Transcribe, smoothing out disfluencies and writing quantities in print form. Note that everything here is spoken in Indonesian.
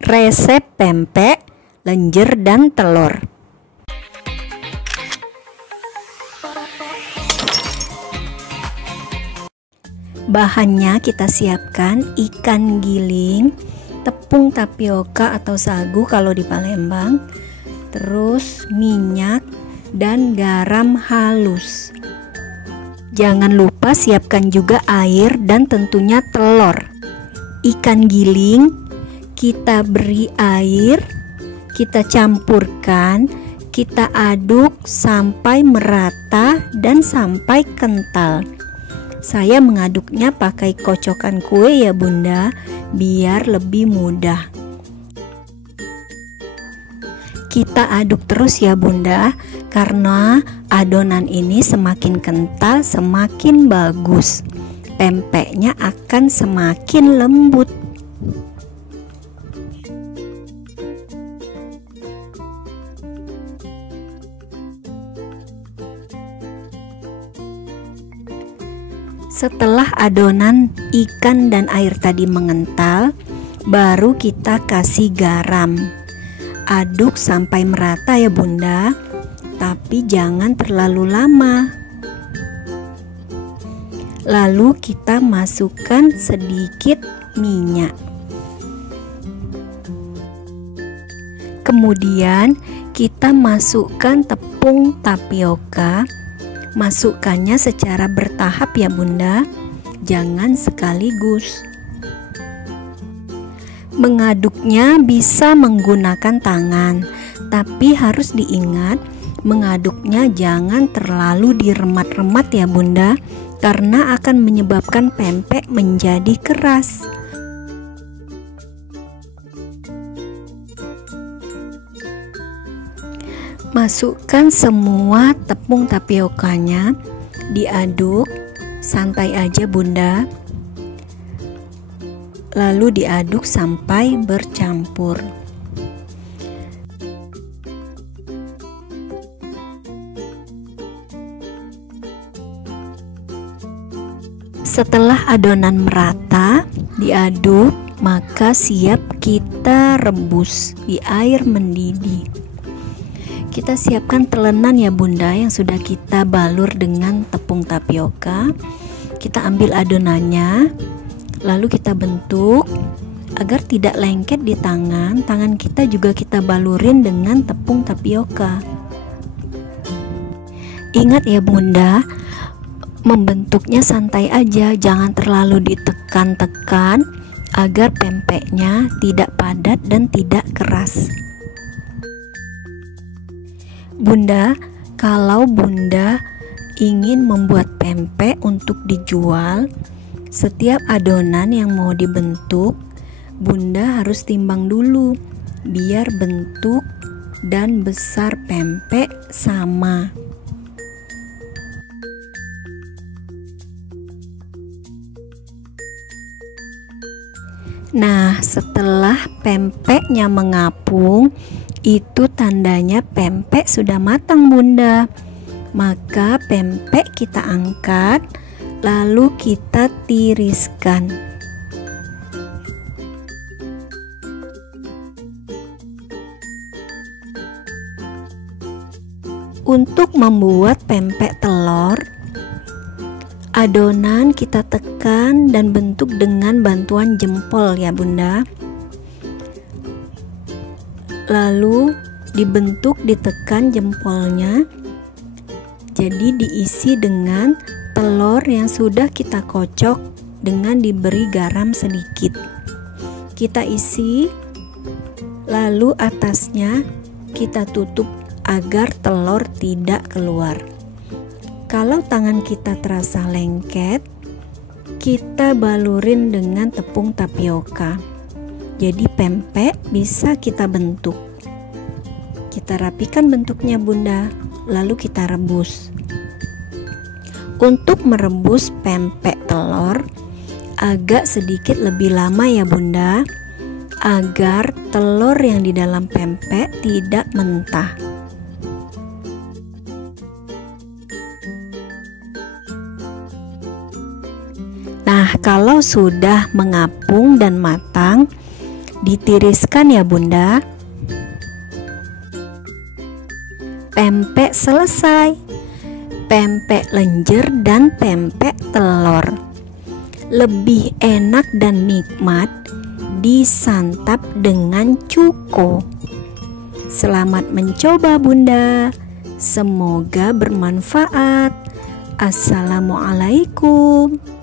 Resep pempek, lenjer, dan telur. Bahannya kita siapkan ikan giling, tepung tapioka atau sagu kalau di Palembang, terus minyak dan garam halus. Jangan lupa siapkan juga air dan tentunya telur. Ikan giling kita beri air, kita campurkan, kita aduk sampai merata dan sampai kental. Saya mengaduknya pakai kocokan kue ya Bunda, biar lebih mudah. Kita aduk terus ya Bunda, karena adonan ini semakin kental semakin bagus. Pempeknya akan semakin lembut. Setelah adonan ikan dan air tadi mengental, baru kita kasih garam. Aduk sampai merata ya Bunda, tapi jangan terlalu lama. Lalu kita masukkan sedikit minyak. Kemudian kita masukkan tepung tapioka. Masukkannya secara bertahap ya Bunda, jangan sekaligus. Mengaduknya bisa menggunakan tangan, tapi harus diingat mengaduknya jangan terlalu diremat-remat ya Bunda, karena akan menyebabkan pempek menjadi keras. Masukkan semua tepung tapiokanya, diaduk, santai aja Bunda. Lalu diaduk sampai bercampur. Setelah adonan merata, diaduk, maka siap kita rebus di air mendidih. Kita siapkan telenan ya Bunda yang sudah kita balur dengan tepung tapioka. Kita ambil adonannya, lalu kita bentuk agar tidak lengket di tangan. Tangan kita juga kita balurin dengan tepung tapioka. Ingat ya Bunda, membentuknya santai aja, jangan terlalu ditekan-tekan agar pempeknya tidak padat dan tidak keras. Bunda, kalau Bunda ingin membuat pempek untuk dijual, setiap adonan yang mau dibentuk, Bunda harus timbang dulu biar bentuk dan besar pempek sama. Nah, setelah pempeknya mengapung, itu tandanya pempek sudah matang Bunda. Maka pempek kita angkat, lalu kita tiriskan. Untuk membuat pempek telur, adonan kita tekan dan bentuk dengan bantuan jempol ya Bunda. Lalu dibentuk, ditekan jempolnya. Jadi diisi dengan telur yang sudah kita kocok dengan diberi garam sedikit. Kita isi, lalu atasnya kita tutup agar telur tidak keluar. Kalau tangan kita terasa lengket, kita balurin dengan tepung tapioka. Jadi pempek bisa kita bentuk. Kita rapikan bentuknya Bunda, lalu kita rebus. Untuk merebus pempek telur agak sedikit lebih lama ya Bunda, agar telur yang di dalam pempek tidak mentah. Nah, kalau sudah mengapung dan matang, Ditiriskan ya Bunda. Pempek selesai. Pempek lenjer dan pempek telur. Lebih enak dan nikmat disantap dengan cuko. Selamat mencoba Bunda. Semoga bermanfaat. Assalamualaikum.